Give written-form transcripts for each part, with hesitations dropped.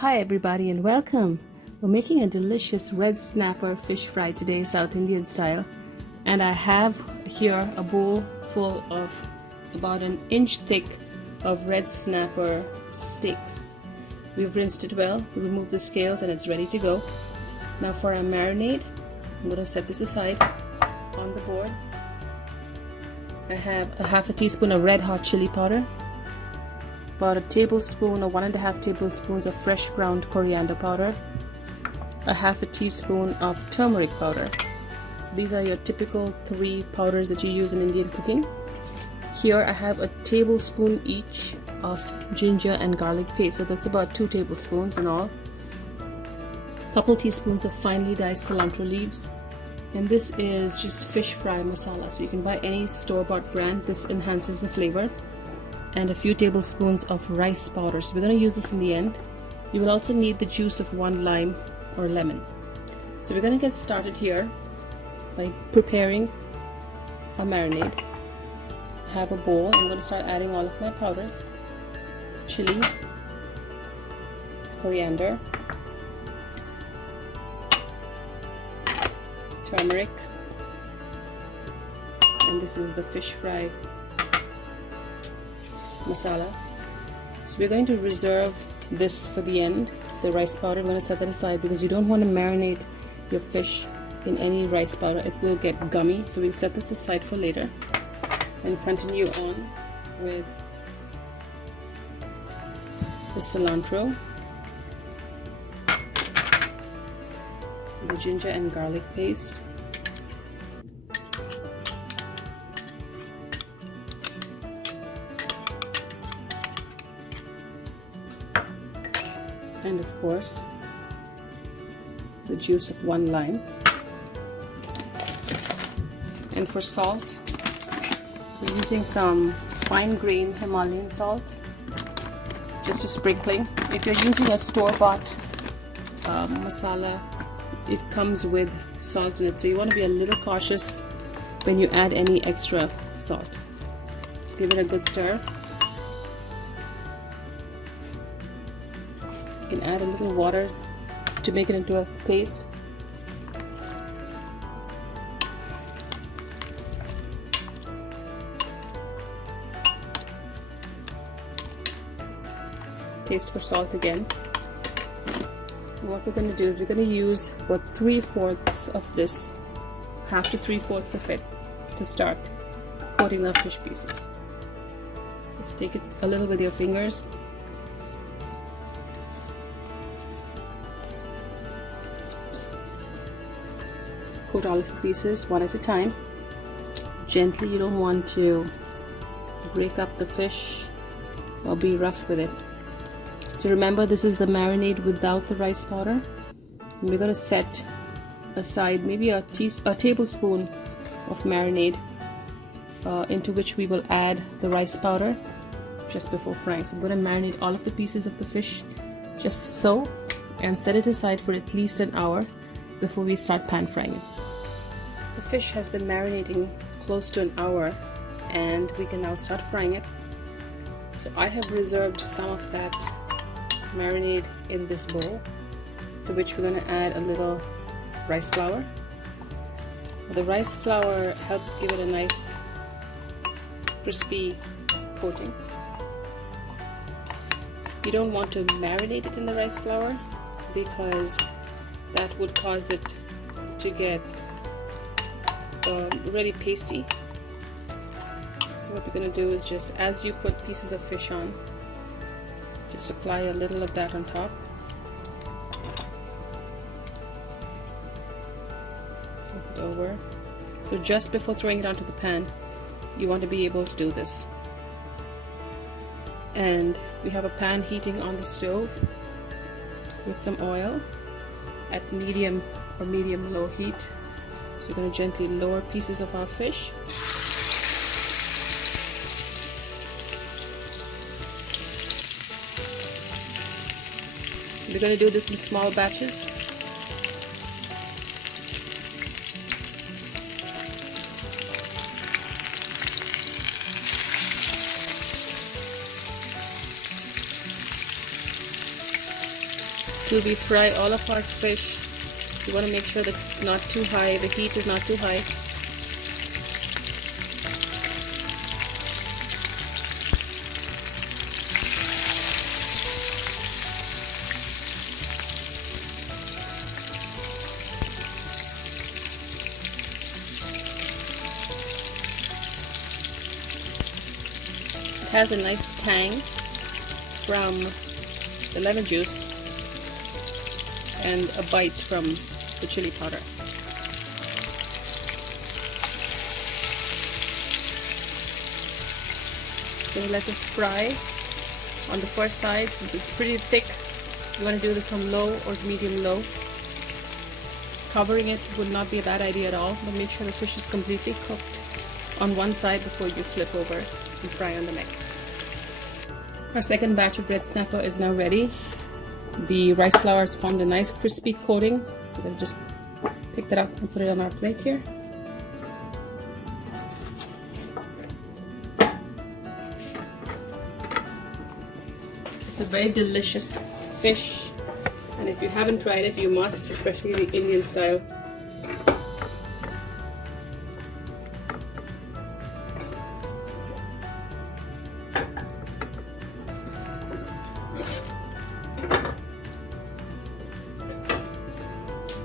Hi everybody and welcome. We're making a delicious red snapper fish fry today, South Indian style. And I have here a bowl full of about an inch thick of red snapper steaks. We've rinsed it well, removed the scales, and it's ready to go. Now for our marinade, I'm going to set this aside on the board. I have a half a teaspoon of red hot chili powder, about a tablespoon or 1.5 tablespoons of fresh ground coriander powder, a half a teaspoon of turmeric powder. So these are your typical 3 powders that you use in Indian cooking. Here I have a tablespoon each of ginger and garlic paste, so that's about 2 tablespoons in all. Couple teaspoons of finely diced cilantro leaves, and this is just fish fry masala, so you can buy any store-bought brand. This enhances the flavor. And a few tablespoons of rice powder, so we're going to use this in the end. You will also need the juice of 1 lime or lemon. So we're going to get started here by preparing our marinade. I have a bowl. I'm going to start adding all of my powders: chili, coriander, turmeric, and this is the fish fry masala. So we're going to reserve this for the end. The rice powder, we're going to set that aside because you don't want to marinate your fish in any rice powder. It will get gummy, so we'll set this aside for later and continue on with the cilantro, the ginger and garlic paste, and of course the juice of 1 lime. And for salt, we're using some fine grain Himalayan salt, just a sprinkling. If you're using a store-bought masala, it comes with salt in it, so you want to be a little cautious when you add any extra salt. Give it a good stir. You can add a little water to make it into a paste. Taste for salt again. What we're going to do is we're going to use about 3/4 of this, half to 3/4 of it, to start coating our fish pieces. Just take it a little with your fingers. Coat all of the pieces one at a time. Gently, you don't want to break up the fish or be rough with it. So remember, this is the marinade without the rice powder. And we're going to set aside maybe a tablespoon of marinade into which we will add the rice powder just before frying. So I'm going to marinate all of the pieces of the fish just so, and set it aside for at least an hour before we start pan frying it. The fish has been marinating close to an hour, and we can now start frying it. So I have reserved some of that marinade in this bowl, to which we're going to add a little rice flour. The rice flour helps give it a nice crispy coating. You don't want to marinate it in the rice flour because that would cause it to get really pasty. So what we're going to do is, just as you put pieces of fish on, just apply a little of that on top. Flip it over. So just before throwing it onto the pan, you want to be able to do this. And we have a pan heating on the stove with some oil at medium or medium-low heat. So we're going to gently lower pieces of our fish. We're going to do this in small batches. till we fry all of our fish. You want to make sure that it's not too high, the heat is not too high. It has a nice tang from the lemon juice and a bite from the chili powder. So let this fry on the first side. Since it's pretty thick, you want to do this from low or medium low. Covering it would not be a bad idea at all, but make sure the fish is completely cooked on one side before you flip over and fry on the next. Our second batch of red snapper is now ready. The rice flour has formed a nice crispy coating, so we'll just pick that up and put it on our plate here. It's a very delicious fish, and if you haven't tried it, you must, especially the Indian style.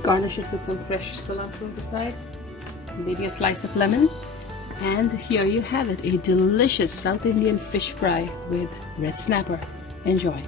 Garnish it with some fresh cilantro on the side, maybe a slice of lemon, and here you have it, a delicious South Indian fish fry with red snapper. Enjoy!